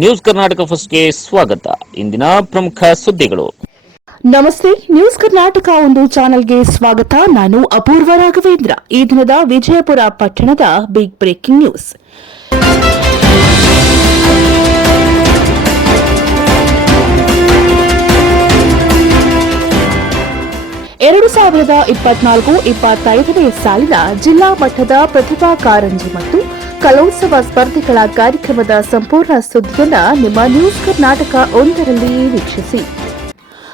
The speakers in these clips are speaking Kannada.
ನ್ಯೂಸ್ ಕರ್ನಾಟಕ ಫಸ್ಟ್ಗೆ ಸ್ವಾಗತ. ಇಂದಿನ ಪ್ರಮುಖ ಸುದ್ದಿಗಳು. ನಮಸ್ತೆ, ನ್ಯೂಸ್ ಕರ್ನಾಟಕ ಒಂದು ಚಾನೆಲ್ಗೆ ಸ್ವಾಗತ. ನಾನು ಅಪೂರ್ವ ರಾಘವೇಂದ್ರ. ಈ ದಿನದ ವಿಜಯಪುರ ಪಟ್ಟಣದ ಬಿಗ್ ಬ್ರೇಕಿಂಗ್ ನ್ಯೂಸ್ ಎರಡು ಸಾವಿರದ ಇಪ್ಪತ್ನಾಲ್ಕು ಇಪ್ಪತ್ತೈದನೇ ಸಾಲಿನ ಜಿಲ್ಲಾ ಮಟ್ಟದ ಪ್ರತಿಭಾ ಕಾರಂಜಿ ಮತ್ತು ಕಲೋತ್ಸವ ಸ್ಪರ್ಧೆಗಳ ಕಾರ್ಯಕ್ರಮದ ಸಂಪೂರ್ಣ ಸುದ್ದಿಯನ್ನ ನಿಮ್ಮ ನ್ಯೂಸ್ ಕರ್ನಾಟಕ ಒಂದರಲ್ಲಿ ವೀಕ್ಷಿಸಿ.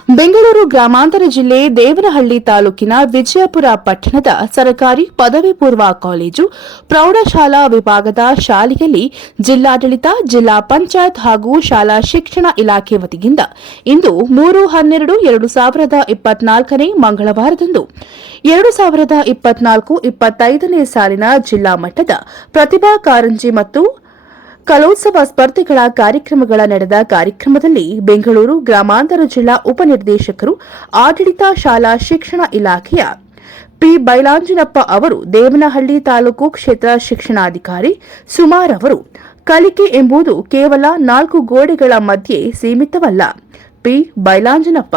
ಬೆಂಗಳೂರು ಗ್ರಾಮಾಂತರ ಜಿಲ್ಲೆ ದೇವನಹಳ್ಳಿ ತಾಲೂಕಿನ ವಿಜಯಪುರ ಪಟ್ಟಣದ ಸರ್ಕಾರಿ ಪದವಿ ಪೂರ್ವ ಕಾಲೇಜು ಪ್ರೌಢಶಾಲಾ ವಿಭಾಗದ ಶಾಲೆಯಲ್ಲಿ ಜಿಲ್ಲಾಡಳಿತ, ಜಿಲ್ಲಾ ಪಂಚಾಯತ್ ಹಾಗೂ ಶಾಲಾ ಶಿಕ್ಷಣ ಇಲಾಖೆ ವತಿಯಿಂದ ಇಂದು ಮೂರು ಹನ್ನೆರಡು ಎರಡು ಸಾವಿರದ ಇಪ್ಪತ್ನಾಲ್ಕನೇ ಮಂಗಳವಾರದಂದು ಎರಡು ಸಾವಿರದ ಇಪ್ಪತ್ನಾಲ್ಕು ಇಪ್ಪತ್ತೈದನೇ ಸಾಲಿನ ಜಿಲ್ಲಾ ಮಟ್ಟದ ಪ್ರತಿಭಾ ಕಾರಂಜಿ ಮತ್ತು ಕಲೋತ್ಸವ ಸ್ಪರ್ಧೆಗಳ ಕಾರ್ಯಕ್ರಮಗಳ ನಡೆದ ಕಾರ್ಯಕ್ರಮದಲ್ಲಿ ಬೆಂಗಳೂರು ಗ್ರಾಮಾಂತರ ಜಿಲ್ಲಾ ಉಪನಿರ್ದೇಶಕರು ಆಡಳಿತ ಶಾಲಾ ಶಿಕ್ಷಣ ಇಲಾಖೆಯ ಪಿ ಬೈಲಾಂಜನಪ್ಪ ಅವರು ದೇವನಹಳ್ಳಿ ತಾಲೂಕು ಕ್ಷೇತ್ರ ಶಿಕ್ಷಣಾಧಿಕಾರಿ ಸುಮಾರ್ ಅವರು. ಕಲಿಕೆ ಎಂಬುದು ಕೇವಲ ನಾಲ್ಕು ಗೋಡೆಗಳ ಮಧ್ಯೆ ಸೀಮಿತವಲ್ಲ. P Bailanjanappa.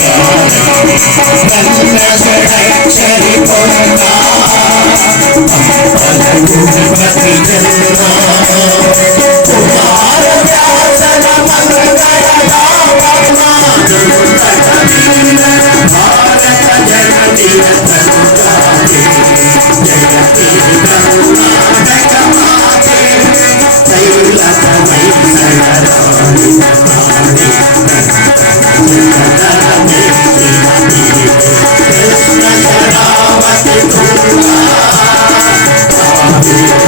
Manifest the action, it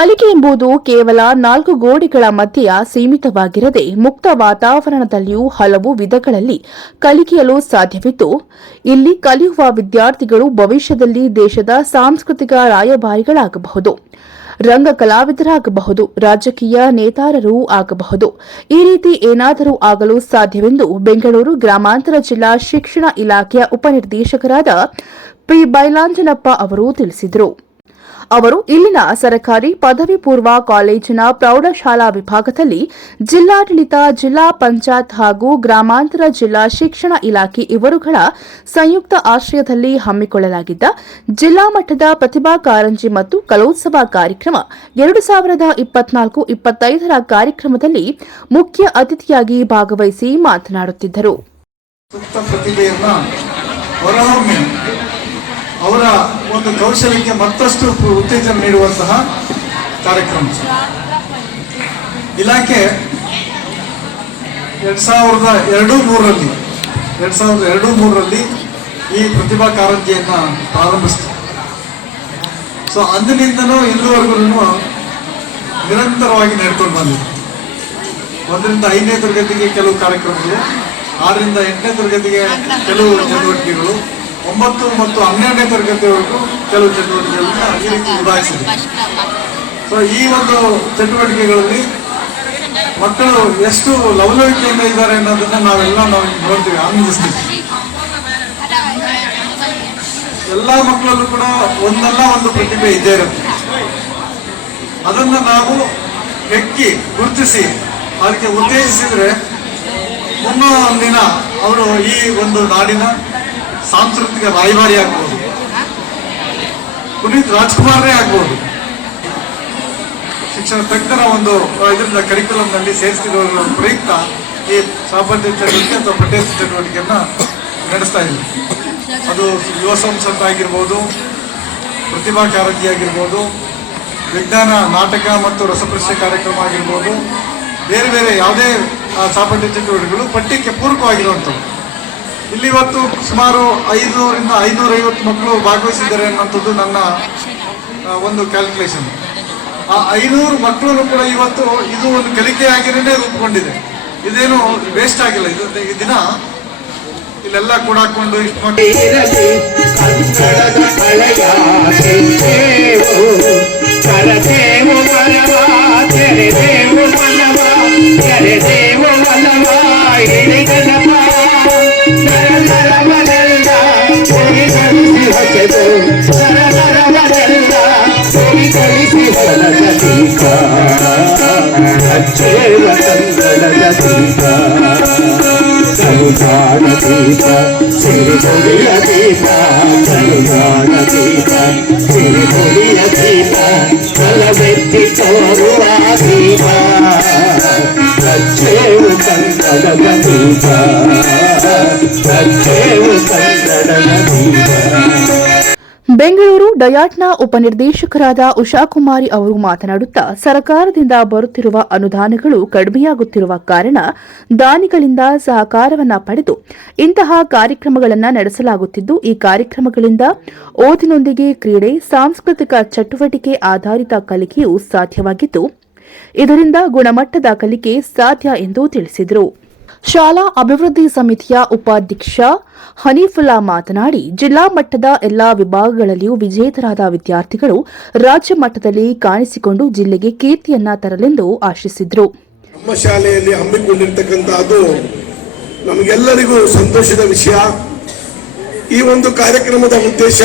ಕಲಿಕೆ ಎಂಬುದು ಕೇವಲ ನಾಲ್ಕು ಗೋಡೆಗಳ ಮಧ್ಯೆಯ ಸೀಮಿತವಾಗಿರದೆ ಮುಕ್ತ ವಾತಾವರಣದಲ್ಲಿಯೂ ಹಲವು ವಿಧಗಳಲ್ಲಿ ಕಲಿಕೆಯಲು ಸಾಧ್ಯವಿದ್ದು ಇಲ್ಲಿ ಕಲಿಯುವ ವಿದ್ಯಾರ್ಥಿಗಳು ಭವಿಷ್ಯದಲ್ಲಿ ದೇಶದ ಸಾಂಸ್ಕೃತಿಕ ರಾಯಭಾರಿಗಳಾಗಬಹುದು. ರಂಗ ಕಲಾವಿದರಾಗಬಹುದು ರಾಜಕೀಯ ನೇತಾರರೂ ಆಗಬಹುದು. ಈ ರೀತಿ ಏನಾದರೂ ಆಗಲು ಸಾಧ್ಯವೆಂದು ಬೆಂಗಳೂರು ಗ್ರಾಮಾಂತರ ಜಿಲ್ಲಾ ಶಿಕ್ಷಣ ಇಲಾಖೆಯ ಉಪನಿರ್ದೇಶಕರಾದ ಪಿ ಬೈಲಾಂಜನಪ್ಪ ಅವರು ತಿಳಿಸಿದರು. ಅವರು ಇಲ್ಲಿನ ಸರ್ಕಾರಿ ಪದವಿ ಪೂರ್ವ ಕಾಲೇಜಿನ ಪ್ರೌಢಶಾಲಾ ವಿಭಾಗದಲ್ಲಿ ಜಿಲ್ಲಾಡಳಿತ, ಜಿಲ್ಲಾ ಪಂಚಾಯತ್ ಹಾಗೂ ಗ್ರಾಮಾಂತರ ಜಿಲ್ಲಾ ಶಿಕ್ಷಣ ಇಲಾಖೆ ಇವರುಗಳ ಸಂಯುಕ್ತ ಆಶ್ರಯದಲ್ಲಿ ಹಮ್ಮಿಕೊಳ್ಳಲಾಗಿದ್ದ ಜಿಲ್ಲಾ ಮಟ್ಟದ ಪ್ರತಿಭಾ ಕಾರಂಜಿ ಮತ್ತು ಕಲೋತ್ಸವ ಕಾರ್ಯಕ್ರಮ ಎರಡು ಸಾವಿರದ ಇಪ್ಪತ್ನಾಲ್ಕು ಇಪ್ಪತ್ತೈದರ ಕಾರ್ಯಕ್ರಮದಲ್ಲಿ ಮುಖ್ಯ ಅತಿಥಿಯಾಗಿ ಭಾಗವಹಿಸಿ ಮಾತನಾಡುತ್ತಿದ್ದರು. ಅವರ ಒಂದು ಕೌಶಲ್ಯಕ್ಕೆ ಮತ್ತಷ್ಟು ಉತ್ತೇಜನ ನೀಡುವಂತಹ ಕಾರ್ಯಕ್ರಮ. ಇಲಾಖೆ ಎರಡ್ ಸಾವಿರದ ಎರಡು ಮೂರರಲ್ಲಿ ಎರಡ್ ಸಾವಿರದ ಎರಡು ಮೂರರಲ್ಲಿ ಈ ಪ್ರತಿಭಾ ಕಾರಂಜಿಯನ್ನ ಪ್ರಾರಂಭಿಸ್ತು. ಸೊ ಅಂದಿನಿಂದನೂ ಇಲ್ಲಿವರೆಗೂ ನಿರಂತರವಾಗಿ ನಡ್ಕೊಂಡು ಬಂದಿದೆ. ಒಂದರಿಂದ ಐದನೇ ತರಗತಿಗೆ ಕೆಲವು ಕಾರ್ಯಕ್ರಮಗಳು ಆರರಿಂದ ಎಂಟನೇ ತರಗತಿಗೆ ಕೆಲವು ಚಟುವಟಿಕೆಗಳು ಒಂಬತ್ತು ಮತ್ತು ಹನ್ನೆರಡನೇ ತರಗತಿವರೆಗೂ ಕೆಲವು ಚಟುವಟಿಕೆಗಳನ್ನು ಈ ರೀತಿ ನಿಭಾಯಿಸಿದೆ ಸೊ ಈ ಒಂದು ಚಟುವಟಿಕೆಗಳಲ್ಲಿ ಮಕ್ಕಳು ಎಷ್ಟು ಲವಲವಿಕೆಯಿಂದ ಇದ್ದಾರೆ ಅನ್ನೋದನ್ನ ನಾವೆಲ್ಲ ನಾವು ನೋಡ್ತೀವಿ, ಆನಂದಿಸ್ತೀವಿ. ಎಲ್ಲ ಮಕ್ಕಳಲ್ಲೂ ಕೂಡ ಒಂದಲ್ಲ ಒಂದು ಪ್ರತಿಭೆ ಇದ್ದೇ ಇರುತ್ತೆ. ಅದನ್ನ ನಾವು ಹೆಕ್ಕಿ ಗುರುತಿಸಿ, ಅದಕ್ಕೆ ಉತ್ತೇಜಿಸಿದ್ರೆ ಮುನ್ನ ಒಂದಿನ ಅವರು ಈ ಒಂದು ನಾಡಿನ ಸಾಂಸ್ಕೃತಿಕ ರಾಯಭಾರಿ ಆಗ್ಬೋದು. ಪುನೀತ್ ರಾಜ್ಕುಮಾರ್ನೇ ಆಗ್ಬೋದು. ಶಿಕ್ಷಣ ತಜ್ಞರ ಒಂದು ಇದರಿಂದ ಕರಿಕ್ಯುಲಂನಲ್ಲಿ ಸೇರಿಸಿರುವ ಪ್ರಯುಕ್ತ ಈ ಸಹಪಾಠ್ಯ ಚಟುವಟಿಕೆ ಅಥವಾ ಪಠ್ಯ ಚಟುವಟಿಕೆಯನ್ನು ನಡೆಸ್ತಾ ಇದ್ದೀವಿ ಅದು ಯುವ ಸಂಸತ್ ಆಗಿರ್ಬೋದು ಪ್ರತಿಭಾ ಕಾರಂಜಿ ಆಗಿರ್ಬೋದು ವಿಜ್ಞಾನ ನಾಟಕ ಮತ್ತು ರಸಪ್ರಶ್ನೆ ಕಾರ್ಯಕ್ರಮ ಆಗಿರ್ಬೋದು ಬೇರೆ ಬೇರೆ ಯಾವುದೇ ಆ, ಸಹಪಾಠ್ಯ ಚಟುವಟಿಕೆಗಳು ಪಠ್ಯಕ್ಕೆ ಪೂರಕವಾಗಿರುವಂಥವು. ಇಲ್ಲಿ ಇವತ್ತು ಸುಮಾರು ಐನೂರಿಂದ ಐನೂರೈವತ್ತು ಮಕ್ಕಳು ಭಾಗವಹಿಸಿದ್ದಾರೆ ಅನ್ನುವಂಥದ್ದು ನನ್ನ ಒಂದು ಕ್ಯಾಲ್ಕುಲೇಷನ್ ಆ ಐನೂರು ಮಕ್ಕಳು ಕೂಡ ಇವತ್ತು ಇದು ಒಂದು ಕಲಿಕೆಯಾಗಿರೇ ರೂಪುಗೊಂಡಿದೆ. ಇದೇನು ವೇಸ್ಟ್ ಆಗಿಲ್ಲ. ಇದು ಈ ದಿನ ಇಲ್ಲೆಲ್ಲ ಕೂಡಾಕೊಂಡು ಇಷ್ಟು ಮಕ್ಕಳು కలుగాన దీప సిరి పొడియ దీప కలుగాన దీప సిరి పొడియ దీప కలవెత్తి చోరువ దీప లక్ష్యం సంతగ దీప ಬೆಂಗಳೂರು ಡಯಾಟ್ನ ಉಪನಿರ್ದೇಶಕರಾದ ಉಷಾಕುಮಾರಿ ಅವರು ಮಾತನಾಡುತ್ತಾ ಸರ್ಕಾರದಿಂದ ಬರುತ್ತಿರುವ ಅನುದಾನಗಳು ಕಡಿಮೆಯಾಗುತ್ತಿರುವ ಕಾರಣ ದಾನಿಗಳಿಂದ ಸಹಕಾರವನ್ನು ಪಡೆದು ಇಂತಹ ಕಾರ್ಯಕ್ರಮಗಳನ್ನು ನಡೆಸಲಾಗುತ್ತಿದ್ದು, ಈ ಕಾರ್ಯಕ್ರಮಗಳಿಂದ ಓದಿನೊಂದಿಗೆ ಕ್ರೀಡೆ, ಸಾಂಸ್ಕೃತಿಕ ಚಟುವಟಿಕೆ ಆಧಾರಿತ ಕಲಿಕೆಯೂ ಸಾಧ್ಯವಾಗಿದ್ದು, ಇದರಿಂದ ಗುಣಮಟ್ಟದ ಕಲಿಕೆ ಸಾಧ್ಯ ಎಂದು ತಿಳಿಸಿದರು. ಶಾಲಾ ಅಭಿವೃದ್ಧಿ ಸಮಿತಿಯ ಉಪಾಧ್ಯಕ್ಷ ಹನೀಫುಲ್ಲಾ ಮಾತನಾಡಿ, ಜಿಲ್ಲಾ ಮಟ್ಟದ ಎಲ್ಲಾ ವಿಭಾಗಗಳಲ್ಲಿಯೂ ವಿಜೇತರಾದ ವಿದ್ಯಾರ್ಥಿಗಳು ರಾಜ್ಯ ಮಟ್ಟದಲ್ಲಿ ಕಾಣಿಸಿಕೊಂಡು ಜಿಲ್ಲೆಗೆ ಕೀರ್ತಿಯನ್ನ ತರಲೆಂದು ಆಶಿಸಿದ್ರು. ನಮ್ಮ ಶಾಲೆಯಲ್ಲಿ ನಮಗೆಲ್ಲರಿಗೂ ಸಂತೋಷದ ವಿಷಯ. ಈ ಒಂದು ಕಾರ್ಯಕ್ರಮದ ಉದ್ದೇಶ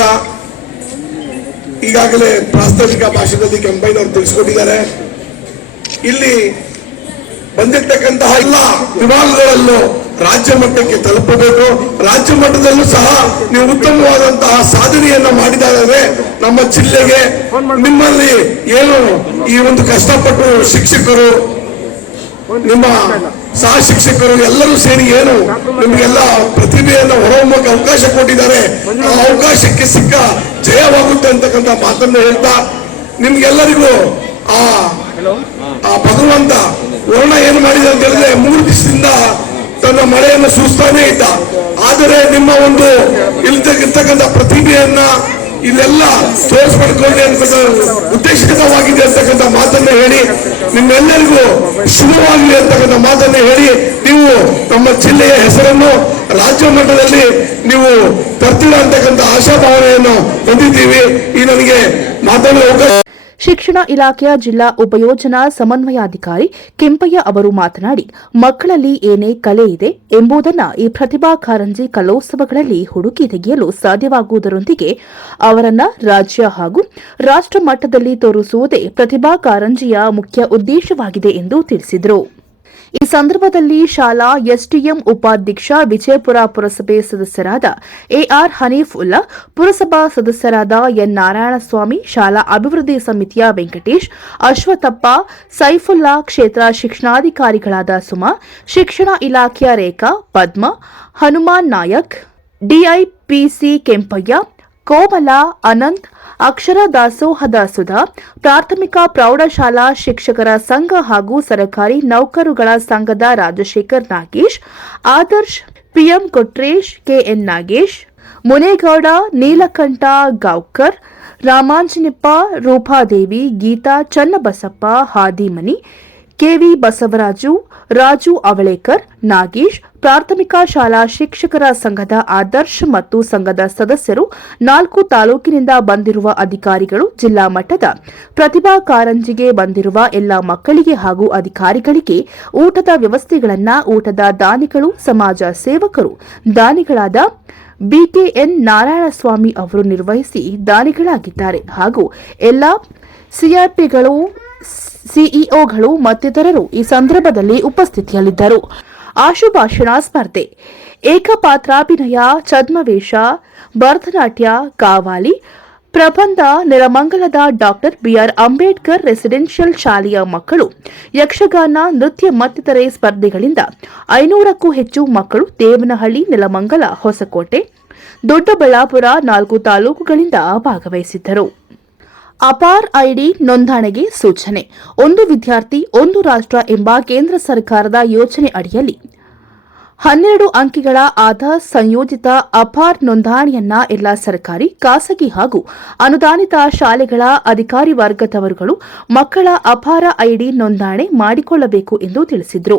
ಈಗಾಗಲೇ ಪ್ರಾಸ್ತಾವಿಕ ಭಾಷಣದಲ್ಲಿ ಕೆಂಪೈನವರು ತಿಳಿಸ್ಕೊಟ್ಟಿದ್ದಾರೆ. ಇಲ್ಲಿ ಬಂದಿರ್ತಕ್ಕಂತಹ ಎಲ್ಲ ವಿಭಾಗಗಳಲ್ಲೂ ರಾಜ್ಯ ಮಟ್ಟಕ್ಕೆ ತಲುಪಬೇಕು. ರಾಜ್ಯ ಮಟ್ಟದಲ್ಲೂ ಸಹ ನೀವು ಉತ್ತಮವಾದಂತಹ ಸಾಧನೆಯನ್ನ ಮಾಡಿದಾದರೆ ನಮ್ಮ ಜಿಲ್ಲೆಗೆ ನಿಮ್ಮಲ್ಲಿ ಏನು ಈ ಒಂದು ಕಷ್ಟಪಟ್ಟು ಶಿಕ್ಷಕರು, ನಿಮ್ಮ ಸಹ ಶಿಕ್ಷಕರು ಎಲ್ಲರೂ ಸೇರಿ ಏನು ನಿಮಗೆಲ್ಲ ಪ್ರತಿಭೆಯನ್ನ ಹೊರಹೊಮ್ಮಕ್ಕೆ ಅವಕಾಶ ಕೊಟ್ಟಿದ್ದಾರೆ. ಆ ಅವಕಾಶಕ್ಕೆ ಸಿಕ್ಕ ಜಯವಾಗುತ್ತೆ ಅಂತಕ್ಕಂಥ ಮಾತನ್ನು ಹೇಳ್ತಾ ನಿಮ್ಗೆಲ್ಲರಿಗೂ ಆ ಆ ಭಗವಂತ ವರ್ಣ ಏನು ಮಾಡಿದೆ ಅಂತ ಹೇಳಿದ್ರೆ ಮೂರು ದಿವಸದಿಂದ ತನ್ನ ಮಳೆಯನ್ನು ಸೂಸ್ತಾನೆ ಇದ್ದ. ಆದರೆ ನಿಮ್ಮ ಒಂದು ಇರ್ತಕ್ಕಂಥ ಪ್ರತಿಭೆಯನ್ನ ಇಲ್ಲೆಲ್ಲ ತೋರಿಸ್ಪಡ್ಕೊಳ್ಳಿ ಅಂತ ಉದ್ದೇಶಿತವಾಗಿದೆ ಅಂತಕ್ಕಂಥ ಮಾತನ್ನ ಹೇಳಿ, ನಿಮ್ಮೆಲ್ಲರಿಗೂ ಶುಭವಾಗಲಿ ಅಂತಕ್ಕಂಥ ಮಾತನ್ನ ಹೇಳಿ, ನೀವು ನಮ್ಮ ಜಿಲ್ಲೆಯ ಹೆಸರನ್ನು ರಾಜ್ಯ ಮಟ್ಟದಲ್ಲಿ ನೀವು ತರ್ತೀರ ಅಂತಕ್ಕಂಥ ಆಶಾಭಾವನೆಯನ್ನು ಹೊಂದಿದ್ದೀವಿ. ಈ ನನಗೆ ಮಾತನ್ನ ಅವಕಾಶ ಶಿಕ್ಷಣ ಇಲಾಖೆಯ ಜಿಲ್ಲಾ ಉಪಯೋಜನಾ ಸಮನ್ವಯಾಧಿಕಾರಿ ಕೆಂಪಯ್ಯ ಅವರು ಮಾತನಾಡಿ, ಮಕ್ಕಳಲ್ಲಿ ಏನೇ ಕಲೆ ಇದೆ ಎಂಬುದನ್ನು ಈ ಪ್ರತಿಭಾ ಕಾರಂಜಿ ಕಲೋತ್ಸವಗಳಲ್ಲಿ ಹುಡುಕಿ ತೆಗೆಯಲು ಸಾಧ್ಯವಾಗುವುದರೊಂದಿಗೆ ಅವರನ್ನು ರಾಜ್ಯ ಹಾಗೂ ರಾಷ್ಟ್ರ ಮಟ್ಟದಲ್ಲಿ ತೋರಿಸುವುದೇ ಪ್ರತಿಭಾ ಕಾರಂಜಿಯ ಮುಖ್ಯ ಉದ್ದೇಶವಾಗಿದೆ ಎಂದು ತಿಳಿಸಿದರು. ಈ ಸಂದರ್ಭದಲ್ಲಿ ಶಾಲಾ ಎಸ್ಟಿಎಂ ಉಪಾಧ್ಯಕ್ಷ ವಿಜಯಪುರ ಪುರಸಭೆ ಸದಸ್ಯರಾದ ಎಆರ್ ಹನೀಫ್ ಉಲ್ಲಾ ಪುರಸಭಾ ಸದಸ್ಯರಾದ ಎನ್ ನಾರಾಯಣಸ್ವಾಮಿ, ಶಾಲಾ ಅಭಿವೃದ್ಧಿ ಸಮಿತಿಯ ವೆಂಕಟೇಶ್, ಅಶ್ವಥಪ್ಪ, ಸೈಫುಲ್ಲಾ ಕ್ಷೇತ್ರ ಶಿಕ್ಷಣಾಧಿಕಾರಿಗಳಾದ ಸುಮಾ, ಶಿಕ್ಷಣ ಇಲಾಖೆಯ ರೇಖಾ, ಪದ್ಮ, ಹನುಮಾನ್ ನಾಯಕ್, ಡಿಐಪಿಸಿ ಕೆಂಪಯ್ಯ ಕೋಮಲ, ಅನಂತ್, ಅಕ್ಷರ ದಾಸೋಹದ ಸುಧಾ ಪ್ರಾಥಮಿಕ ಪ್ರೌಢಶಾಲಾ ಶಿಕ್ಷಕರ ಸಂಘ ಹಾಗೂ ಸರಕಾರಿ ನೌಕರುಗಳ ಸಂಘದ Rajashekar Nagesh, Adarsh PM Kotresh KN Nagesh, Munegowda Neelakantha Gaonkar, Ramanjanappa Roopadevi Geetha Channabasappa Hadimani KV Basavaraju, Raju Avalekar, Nagesh, ಪ್ರಾಥಮಿಕ ಶಾಲಾ ಶಿಕ್ಷಕರ ಸಂಘದ ಆದರ್ಶ್ ಮತ್ತು ಸಂಘದ ಸದಸ್ಯರು, ನಾಲ್ಕು ತಾಲೂಕಿನಿಂದ ಬಂದಿರುವ ಅಧಿಕಾರಿಗಳು ಜಿಲ್ಲಾ ಮಟ್ಟದ ಪ್ರತಿಭಾ ಕಾರಂಜಿಗೆ ಬಂದಿರುವ ಎಲ್ಲ ಮಕ್ಕಳಿಗೆ ಹಾಗೂ ಅಧಿಕಾರಿಗಳಿಗೆ ಊಟದ ವ್ಯವಸ್ಥೆಗಳನ್ನು, ಊಟದ ದಾನಿಗಳು, ಸಮಾಜ ಸೇವಕರು, ದಾನಿಗಳಾದ ಬಿಕೆಎನ್ ನಾರಾಯಣಸ್ವಾಮಿ ಅವರು ನಿರ್ವಹಿಸಿ ದಾನಿಗಳಾಗಿದ್ದಾರೆ ಹಾಗೂ ಎಲ್ಲ ಸಿಆರ್ಪಿಗಳು ಸಿಇಒಗಳು ಮತ್ತಿತರರು ಈ ಸಂದರ್ಭದಲ್ಲಿ ಉಪಸ್ಥಿತಿಯಲ್ಲಿದ್ದರು. ಆಶುಭಾಷಣ ಸ್ಪರ್ಧೆ. ಏಕಪಾತ್ರಾಭಿನಯ ಛದ್ಮವೇಷ ಭರತನಾಟ್ಯ, ಕಾವಾಲಿ, ಪ್ರಬಂಧ ನೆಲಮಂಗಲದ doctor B R. Ambedkar residential ಶಾಲೆಯ ಮಕ್ಕಳು, ಯಕ್ಷಗಾನ, ನೃತ್ಯ ಮತ್ತಿತರೆ ಸ್ಪರ್ಧೆಗಳಿಂದ ಐನೂರಕ್ಕೂ ಹೆಚ್ಚು ಮಕ್ಕಳು ದೇವನಹಳ್ಳಿ, ನೆಲಮಂಗಲ, ಹೊಸಕೋಟೆ, ದೊಡ್ಡಬಳ್ಳಾಪುರ ನಾಲ್ಕು ತಾಲೂಕುಗಳಿಂದ ಭಾಗವಹಿಸಿದ್ದರು. ಅಪಾರ್ ಐಡಿ ನೋಂದಣಿಗೆ ಸೂಚನೆ. ಒಂದು ವಿದ್ಯಾರ್ಥಿ ಒಂದು ರಾಷ್ಟ್ರ ಎಂಬ ಕೇಂದ್ರ ಸರ್ಕಾರದ ಯೋಜನೆ ಅಡಿಯಲ್ಲಿ. ಹನ್ನೆರಡು ಅಂಕಿಗಳ ಆಧಾರ್ ಸಂಯೋಜಿತ ಅಪಾರ್ ನೋಂದಣಿಯನ್ನ ಎಲ್ಲ ಸರ್ಕಾರಿ, ಖಾಸಗಿ ಹಾಗೂ ಅನುದಾನಿತ ಶಾಲೆಗಳ ಅಧಿಕಾರಿ ವರ್ಗದವರುಗಳು ಮಕ್ಕಳ ಅಪಾರ ಐಡಿ ನೋಂದಣಿ ಮಾಡಿಕೊಳ್ಳಬೇಕು ಎಂದು ತಿಳಿಸಿದರು.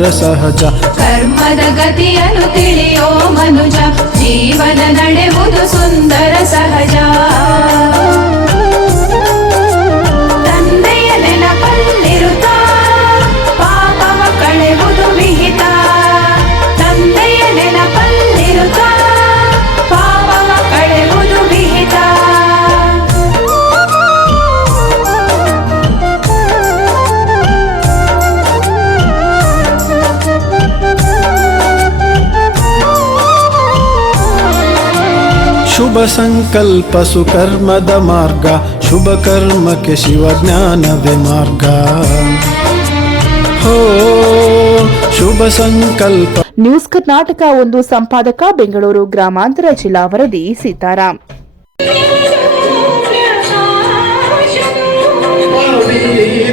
ಸುಂದರ ಸಹಜ. ಕರ್ಮದ ಗತಿಯನ್ನು ತಿಳಿಯೋ ಮನುಜ ಜೀವನ ನಡೆವುದು ಸುಂದರ ಸಹಜ. ಶುಭ ಸಂಕಲ್ಪ ಸುಕರ್ಮದ ಮಾರ್ಗ ಶುಭ ಕರ್ಮಕ್ಕೆ ಶಿವಜ್ಞಾನವೇ ಮಾರ್ಗ. ಹೋ ಶುಭ ಸಂಕಲ್ಪ. ನ್ಯೂಸ್ ಕರ್ನಾಟಕ ಒಂದು ಸಂಪಾದಕ ಬೆಂಗಳೂರು ಗ್ರಾಮಾಂತರ ಜಿಲ್ಲಾ ವರದಿ ಸೀತಾರಾಮ್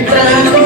ಪ್ರಾಣ